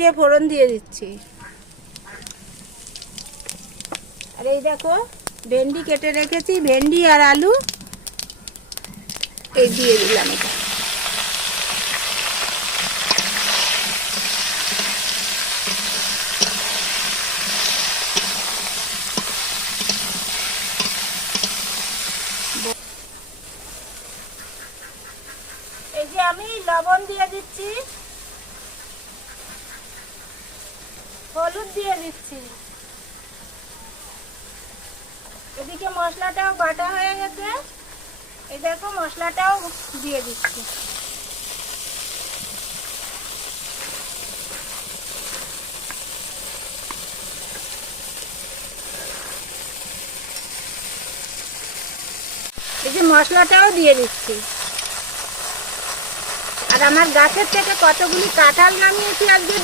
জিরে ফোড়ন দিয়ে দিচ্ছি। আর এই দেখো ভেন্ডি কেটে রেখেছি, ভেন্ডি আর আলু এই দিয়ে দিলাম। এটা এই যে আমি লবণ দিয়ে দিচ্ছি, হলুদ দিয়ে দিচ্ছি। এদিকে মশলাটাও বাটা হয়ে গেছে, এই দেখো মশলাটাও দিয়ে দিচ্ছি। এই যে মশলাটাও দিয়ে দিচ্ছি। আর আমার গাছের থেকে কতগুলি কাঁঠাল নামিয়েছি আজকে